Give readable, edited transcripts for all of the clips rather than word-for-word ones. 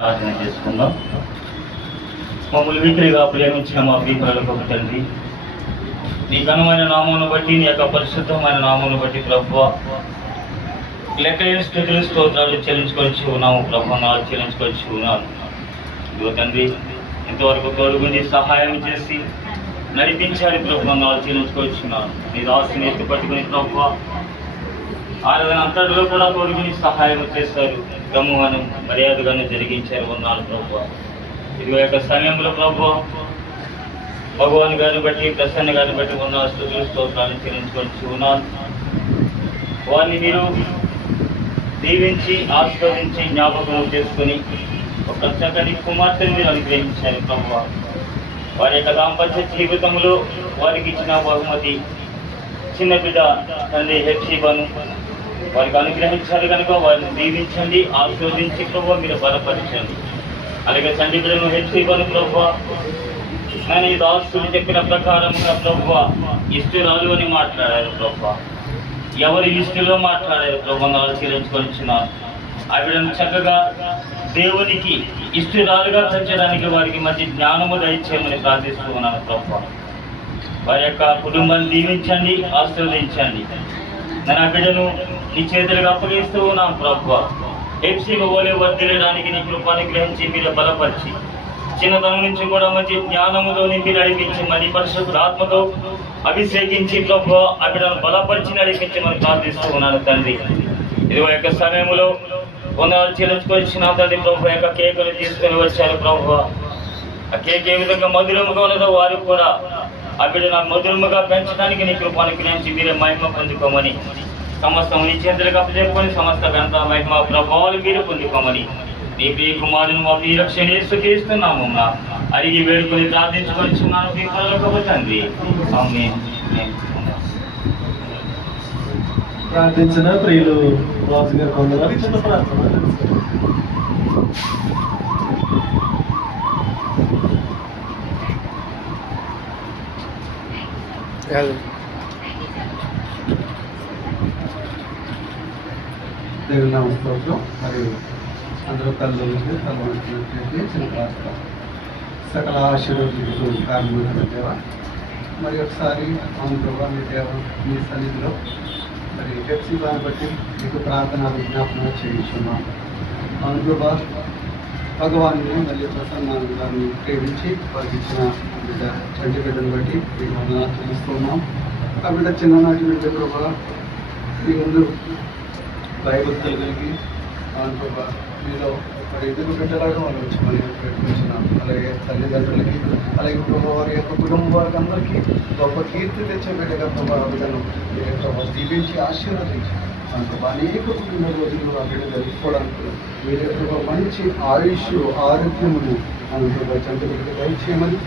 ప్రార్థన చేసుకుందాం. మమ్మల్ని వీటిగా ప్రేమించిన మా ప్రియకులకు ఒక తండ్రి, నీ ఘనమైన నామమును బట్టి, నీ యొక్క పరిశుద్ధమైన నామమును బట్టి ప్రభువా లెక్కలేని స్థితులు స్తోత్రాలు చెల్లించుకొచ్చి ఉన్నాము. ప్రభు నాలు చెల్లించుకొచ్చి ఉన్నాను. ఇదిగో తండ్రి, ఇంతవరకు తోడుగుండి సహాయం చేసి నడిపించాలి. ప్రభు నాలు చెల్లించుకొచ్చి ఉన్నాను. నీ దాసుని ఎత్తి పట్టుకుని ప్రభువా ఆరాధన అంతటిలో కూడా తోడుగుని సహాయం చేశారు. క్రమగాను మర్యాదగాను జరిగించారు. ఉన్నాను ప్రభువా. ఇదిగో యొక్క సమయంలో ప్రభువా భగవాన్ గారిని బట్టి, ప్రసన్న గారిని బట్టి ఉన్న స్తుతులు స్తోత్రాలను చెల్లించుకొచ్చి ఉన్నాను. వారిని మీరు దీవించి ఆస్వాదించి జ్ఞాపకం చేసుకుని ఒక చక్కటి కుమార్తెను మీరు అనుగ్రహించారు ప్రభువా. వారి యొక్క దాంపత్య జీవితంలో వారికి ఇచ్చిన బహుమతి చిన్న బిడ్డ తండ్రి హెప్సిబాను వారికి అనుగ్రహించాలి కనుక వారిని దీవించండి, ఆస్వాదించి ప్రభువా మీరు బలపరచండి. అలాగే తండ్రి బిడ్డను హెప్సిబాను ప్రభువా నేను ఈ దాసులు చెప్పిన ప్రకారంగా ప్రభువా ఇష్టురాలు అని మాట్లాడారు ప్రభువా. ఎవరు ఇష్టిలో మాట్లాడారు ప్రభు నాలు చెల్లించుకొనిచున్నాను. ఆవిడను చక్కగా దేవునికి ఇష్టురాలుగా పెంచడానికి వారికి మంచి జ్ఞానము దయచేయమని ప్రార్థిస్తూ ఉన్నాను ప్రభు. వారి యొక్క కుటుంబాన్ని దీవించండి, ఆశీర్వదించండి. నేను ఆ బిడ్డను నీ చేతులుగా అప్పగిస్తూ ఉన్నాను ప్రభు. హెప్సిబా వలె వర్ధిల్లడానికి నీ కృపను గ్రహించి మీరు బలపరిచి చిన్నతనం నుంచి కూడా మంచి జ్ఞానముతో మీరు నడిపించి మరి పరిశుద్ధ ఆత్మతో అభిషేకించి ప్రభు ఆ బిడ్డను బలపరిచి నడిపించమని ప్రార్థిస్తూ ఉన్నాను తండ్రి. ఇదిగో యొక్క సమయంలో వందనాలు చెల్లించుకొచ్చిన తండ్రి ప్రభు యొక్క కేకులు తీసుకొని వచ్చారు ప్రభు. ఆ కేక్ ఏ విధంగా మధురముగా ఉన్నదో వారు కూడా ఆ బిడ్డను మధురముగా పెంచడానికి నీ కృపను గ్రహించి మీరే మహిమ పొందుకోమని, సమస్తం నీ చేతులకు అప్పచెప్పుకొని సమస్త ఘనత మహిమ ప్రభావాలు మీరు పొందుకోమని నీ ప్రియ కుమారుని మా ప్రియ రక్షణ యేసుక్రీస్తున్నాము అడిగి వేడుకొని ప్రార్థించుకొనిచున్నాను మీ పరలోకపు తండ్రి. ఆమేన్. ప్రార్థించిన ప్రియులు రాజు గారు కొందరు చిన్న ప్రార్థన. దేవుని నామస్తోత్రం. మరి అందరూ తల్లికి తల్లినట్లయితే చిన్న ప్రార్థన. సకల ఆశీర్వదించు కారణమైన దేవ, మరి ఒకసారి అవును మీ దేవ మీ సన్నిధిలో మరి హెప్సిబాను బట్టి మీకు ప్రార్థన విజ్ఞాపన చేయించున్నాం. అవును ప్రభా, భగవాన్ని మరియు ప్రసన్న గారిని ప్రేమించి వారికి ఇచ్చిన బిడ్డ చంటి బిడ్డను బట్టి మీకు వందనాలు చెల్లిస్తున్నాం. ఆ బిడ్డ చిన్ననాటి బిడ్డ ప్రభా మీ ముందు భయభక్తులు కలిగి అవును ప్రభా మీలో మరి ఎదురు పెట్టలాగా వాళ్ళు వచ్చి మరి పెట్టుకుంటున్నాం. అలాగే తల్లిదండ్రులకి అలాగే ప్రభావ వారి యొక్క కుటుంబం వారికి అందరికీ గొప్ప కీర్తి తెచ్చే బిడ్డగా ప్రభావ బిడ్డను ప్రభావ దీవించి ఆశీర్వదించి ప్రభావ అనేక కుటుంబ రోజులు ఆ బిడ్డ జరుపుకోవడానికి మీరే ప్రభావ మంచి ఆయుష్ ఆరోగ్యమును ప్రభావ చంటి బిడ్డ దయచేయమని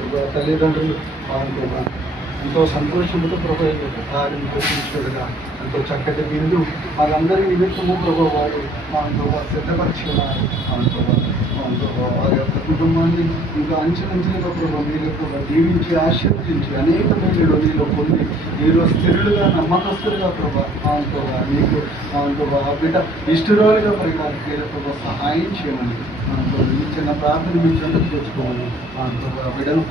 ప్రభావ తల్లిదండ్రులు ప్రభావ ఎంతో సంతోషంతో ప్రభావ కార్యం ప్రశ్నించుడుగా ఎంతో చక్కటి విందు వాళ్ళందరి నిమిత్తము ప్రభావ వారు సిద్ధపరిచి ఉన్నారు. వారి యొక్క కుటుంబాన్ని ఇంకా అంచెలంచెలుగా ప్రభావ మీరు ప్రభావ దీవించి ఆశీర్వదించి అనేక మీరు నీలో పొంది నీలో స్థిరులుగా నమ్మకస్తులుగా ప్రభావ నీకు ఆ బిడ్డ ఇష్టరాలుగా పరికారం ప్రభావ సహాయం చేయమని మీ చిన్న ప్రార్థన మీ చెంతకు తెచ్చుకోమని బిడ్డను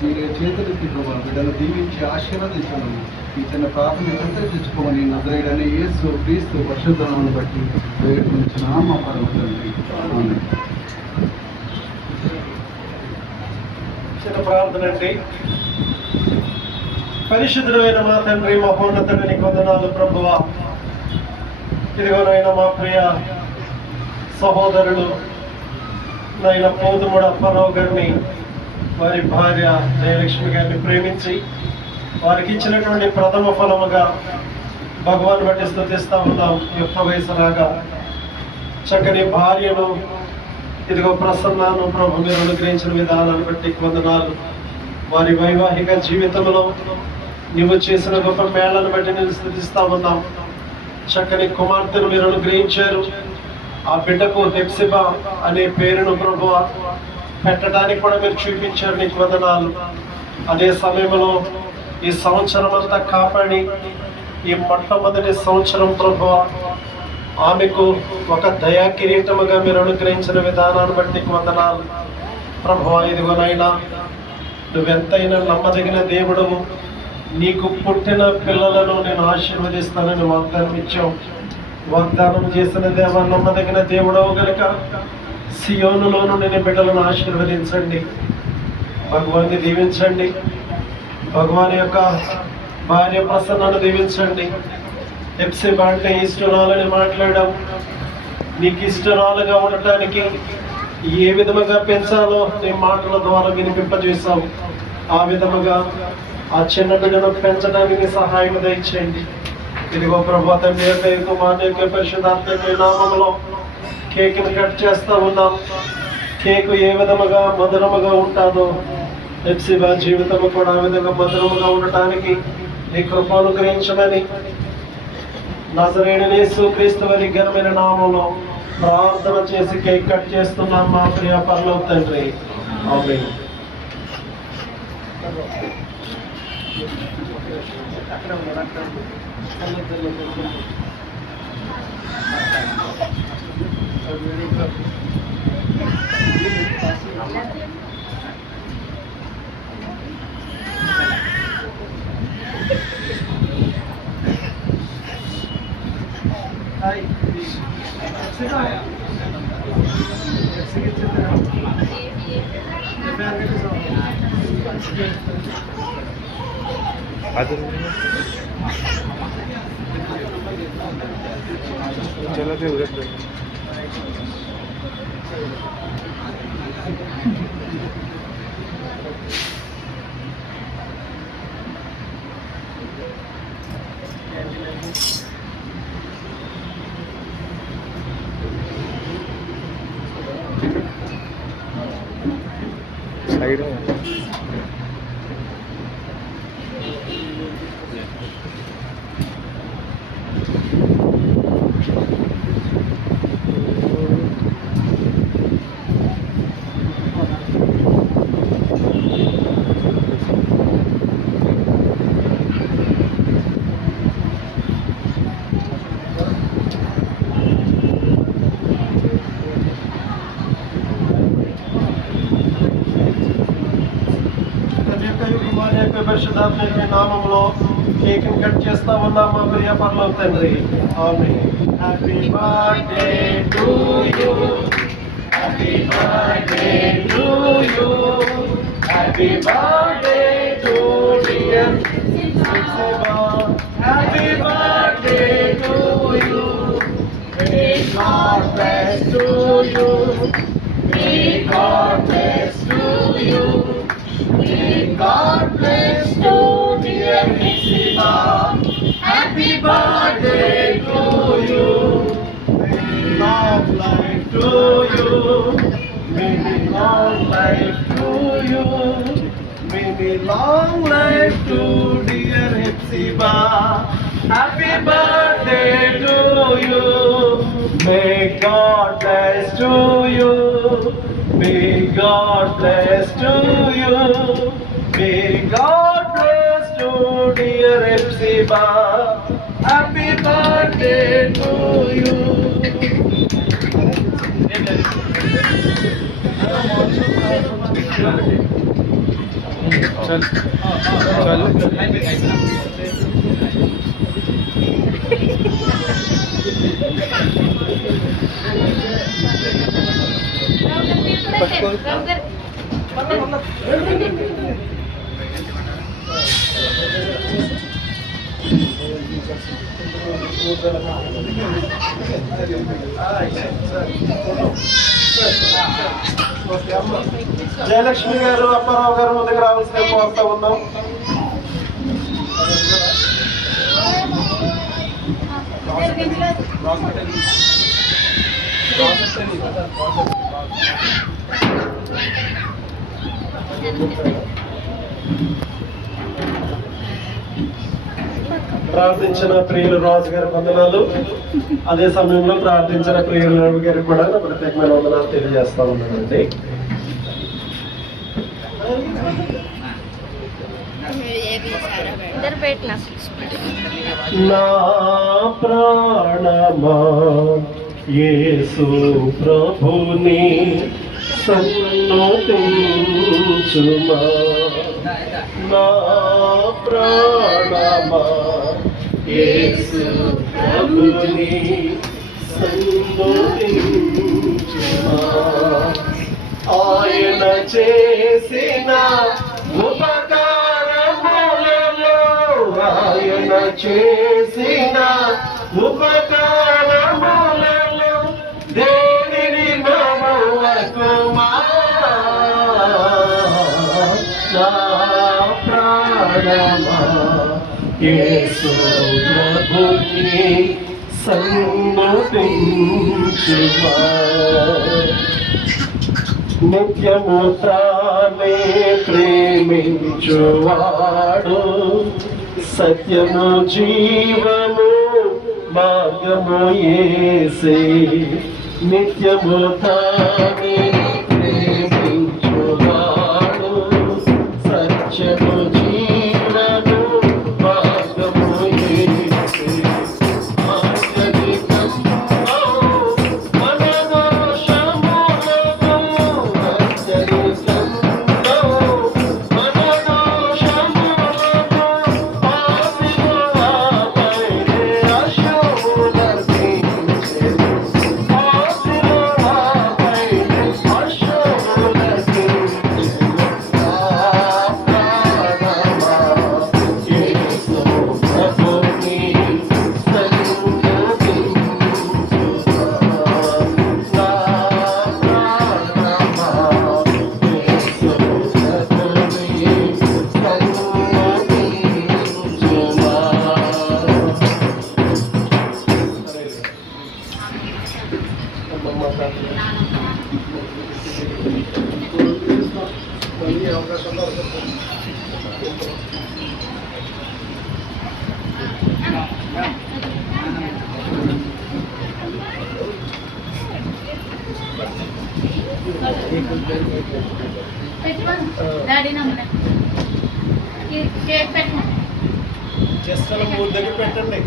మీరే చేతులకి ప్రభావ బిడ్డను దీవించి ఆశీర్వదించమని ఈ చిన్న ప్రార్థన చెంతకు తెచ్చుకోమని నజరేయుడనే యేసు క్రీస్తు పరిశుద్ధనామమును బట్టి వేడుకొనుచున్నాము మా పరమ తండ్రి. ఆమేన్. చిన్న ప్రార్థన అండి. పరిశుద్ధుడైన మా తండ్రి మహోన్నతుడు నీకు వందనాలు ప్రభువా. ఇదిగోనైనా మా ప్రియ సహోదరులు నైనా పోతుముడు అప్పారావు గారిని వారి భార్య జయలక్ష్మి గారిని ప్రేమించి వారికి ఇచ్చినటువంటి ప్రథమ ఫలముగా భగవాన్ బట్టి స్తుతిస్తా ఉన్నాం. యుక్త వయసులాగా చక్కని భార్యను ఇదిగో ప్రసన్నాను ప్రభు మీరు అనుగ్రహించిన విధానాన్ని బట్టి వందనాలు. వారి వైవాహిక జీవితంలో నీవు చేసిన గొప్ప మేళను బట్టి నేను స్తుతిస్తా ఉన్నాం. చక్కని కుమార్తెను మీరు అనుగ్రహించారు. ఆ బిడ్డకు హెప్సిబా అనే పేరును ప్రభు పెట్టడానికి కూడా మీరు చూపించారు. నీకు వందనాలు. అదే సమయంలో ఈ సంవత్సరం అంతా కాపాడి ఈ మొట్టమొదటి సంవత్సరం ప్రభు ఆమెకు ఒక దయా కిరీటముగా మీరు అనుగ్రహించిన విధానాన్ని బట్టి వందనాలు ప్రభువా. ఇదిగోనైనా నువ్వెంతైనా నమ్మదగిన దేవుడవు, నీకు పుట్టిన పిల్లలను నేను ఆశీర్వదిస్తానని వాగ్దానం ఇచ్చావు. వాగ్దానం చేసిన దేవ నమ్మదగిన దేవుడవు గనుక సియోనులో నుండి నీ బిడ్డలను ఆశీర్వదించండి. భగవాన్ని దీవించండి. భగవాన్ యొక్క భార్య ప్రసన్నను దీవించండి. ఎప్సిబా అంటే ఇష్టరాలని మాట్లాడావు. నీకు ఇష్టరాలుగా ఉండటానికి ఏ విధముగా పెంచాలో నీ మాటల ద్వారా వినిపింపజేశావు. ఆ విధముగా ఆ చిన్న బిడ్డను పెంచడానికి సహాయం దయచేయండి. ఇదిగో ప్రభు తండ్రి యొక్క కుమారుని యొక్క పరిశుద్ధాత్మ నామములో కేక్ని కట్ చేస్తా ఉన్నాం. కేకు ఏ విధముగా మధురముగా ఉంటుందో ఎప్సిబా జీవితము కూడా ఆ విధంగా మధురముగా ఉండటానికి నీ కృప అనుగ్రహించమని నజరేయుడైన యేసుక్రీస్తు వారి ఘనమైన నామములో ప్రార్థన చేసి కేక్ కట్ చేస్తున్నాం మా ప్రియ పరలోక తండ్రి. ఆమేన్. పరిశుద్ధాత్మ నామములో కేక్ కట్ చేస్తా ఉన్నాం మా ప్రియ పరలోక తండ్రి. Amen. Happy birthday to you, happy birthday to you, happy birthday to dear Hephzibah, happy birthday to you, may God bless to you, may God bless to you, may God bless you, dear Exiba. Happy birthday to you. May long life to you. May long life to you. May long life to dear Exiba. Happy birthday to you. May God bless to you. May God bless to you. May God bless to dear Exiba. Happy birthday to you. Jayalakshmi గారు, అప్పారావు గారు ముందుకు రావాల్సిన కోరుతా ఉన్నాం. ప్రార్థించిన ప్రియులు రాజు గారి వందనాలు. అదే సమయంలో ప్రార్థించిన ప్రియులు రవి గారికి కూడా ప్రత్యేకమైన వందనాలు తెలియజేస్తా ఉన్నానండి. इधर बैठना। నా ప్రాణమా యేసు ప్రభుని సన్నుతించుమా నా ప్రాణమా యేసు ప్రభుని సన్నుతించుమా ఆయన చేసిన ఉపకారములలో ఆయన చేసిన ఉపకారములలో దేనిని మరువకుమా నా ప్రాణమా యేసు ప్రభుని సన్నుతించుమా నిత్యము తానే ప్రేమించువాడు సత్యము జీవము మార్గము యేసే నిత్యము తానే ప్రేమించువాడు సత్యము జీవము మార్గము యేసే డాడీ నమ్మలే కేక్ పెట్టు జస్ట్ అలా మూడు దగ్గర పెట్టండి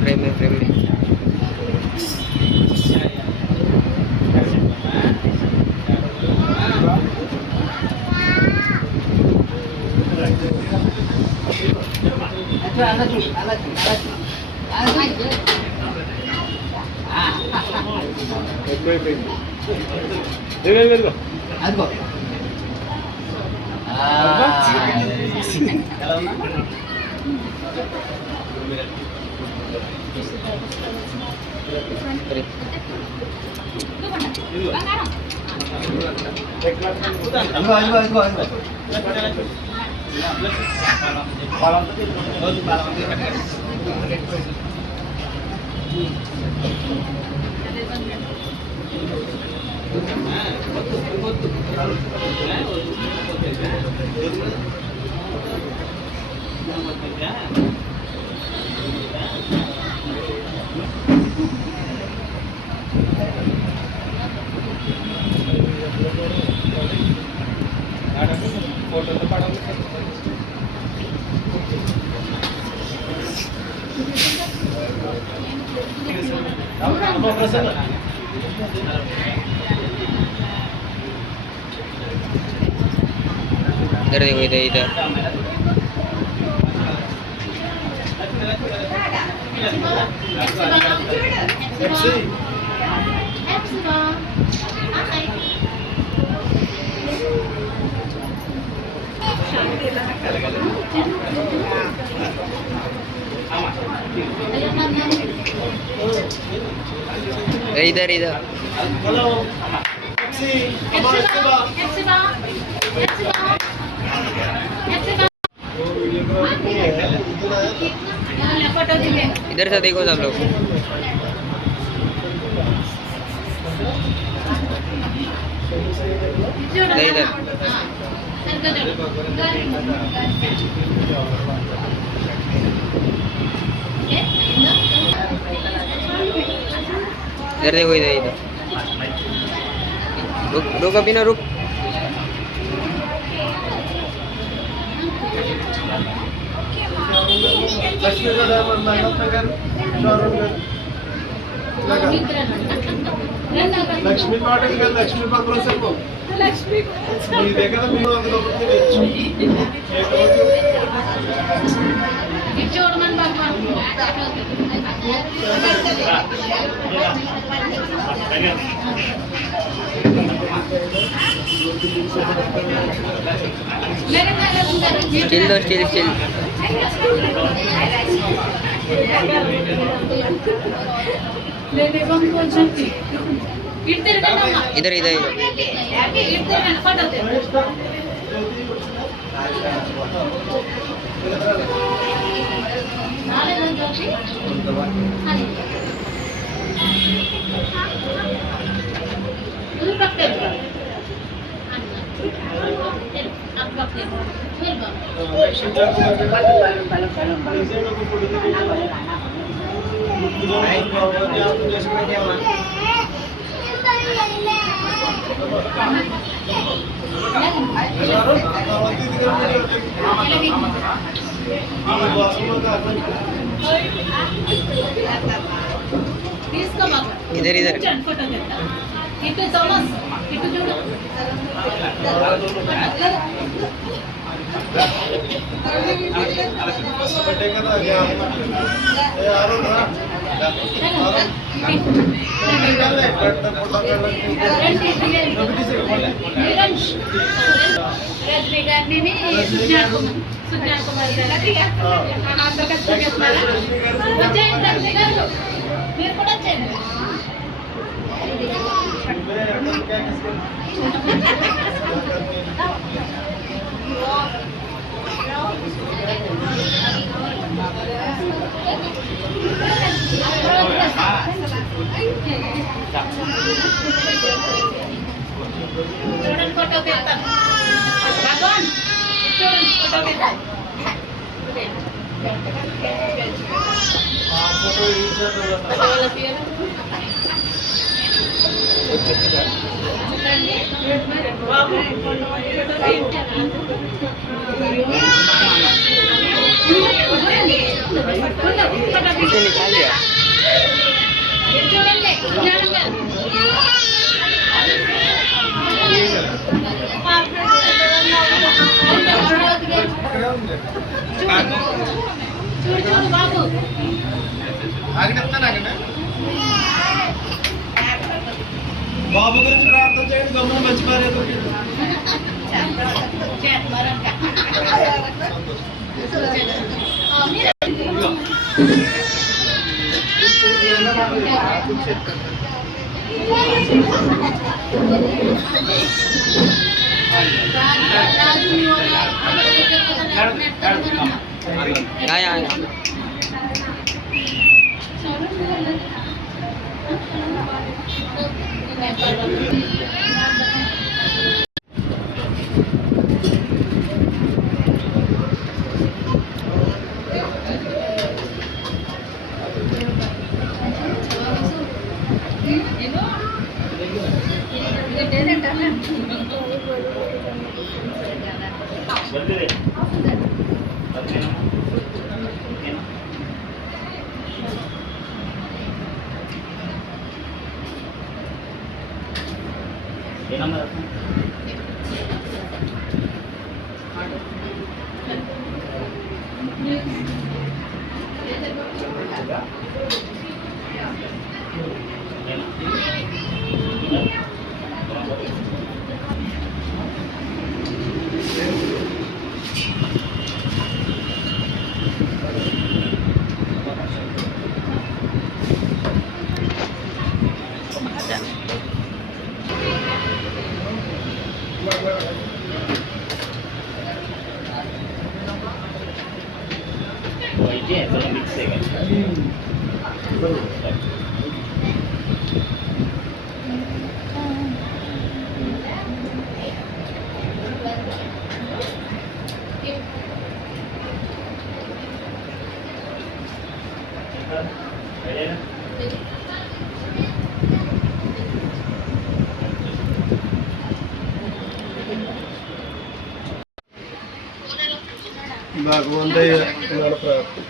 फ्रेम में इधर देखो इधर इधर इधर इधर హలో ఎఫ్సి అమ్మా ఎఫ్సి फोटो दिखे इधर से देखो सब लोग इधर इधर इधर देखो इधर इधर रुक रुक अभी ना रुक లక్ష్మీ గారు నాగరత్న గారు షారూన్ గారు లక్ష్మీ కాటేజ్ గారు లక్ష్మీ పద్మసేపు మీ దగ్గర మీరు అందులో చూడమని భగవాన్ स्टिल दो स्टिल स्टिल इधर इधर इधर इधर इधर ఇటు థామస్ ఇటు చూడు బట్టే కదా యారో రా రజనీ గారిని సుజాన్ కుమార్ గారు మీరు కూడా వచ్చేయండి చూడండి ఫోటో తీస్తాను భగవాన్ చూడండి ఫోటో తీస్తాను इसे निकाल दिया చూడండి చూడు చూడు బాబు బాబు గురించి ప్రార్థన చేయండి గమ్మున మంచి భార్య దొరికింది. आया आया ಬರ್ತೀರಿ ಏನಮ್ಮ భగవంతయ్య మన ప్రాప్తి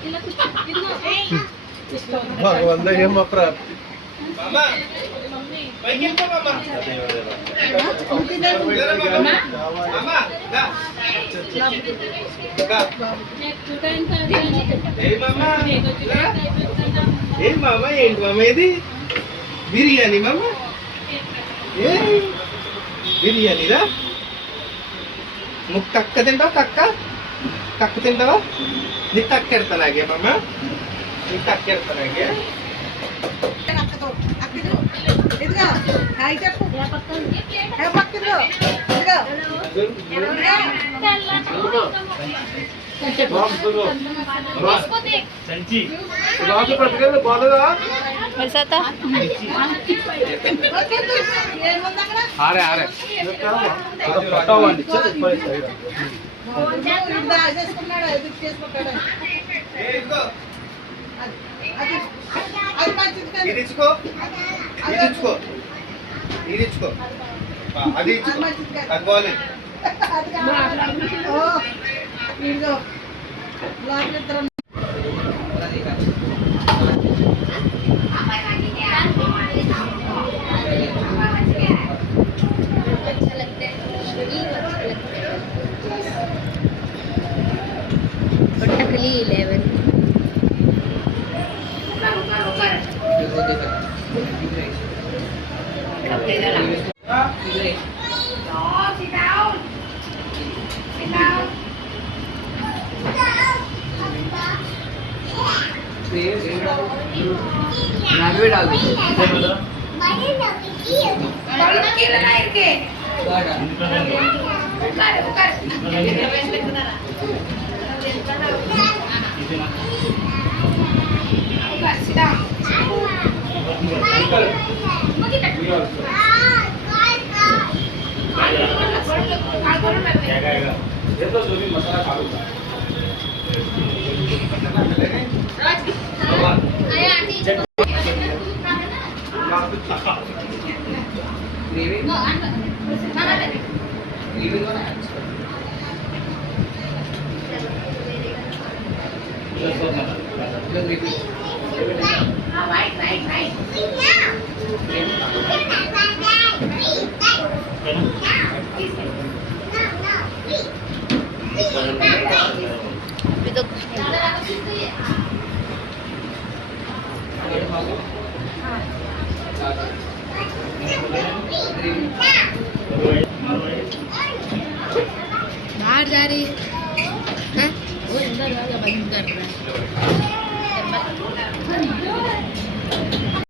భగవంతయ్య మా ప్రాప్తి ఏం మామ ఏంటి మామ ఇది బిర్యానీ మామ ఏ బిర్యానీరా నువ్వు కక్క తింటావా కక్క తింటావా నీకు కక్క ఎడతానాగే మామ నీకు కక్క ఎడతానాగే సంచి బాగా ఆరే ఆరే ఇది ఇచ్చుకో ఇది ఇచ్చుకో ఇది ఇచ్చుకో అది ఇచ్చుకో అది బాగాలేదు Totally 11. बाहर जा रही है? वो अंदर जा, बंद कर रहा है।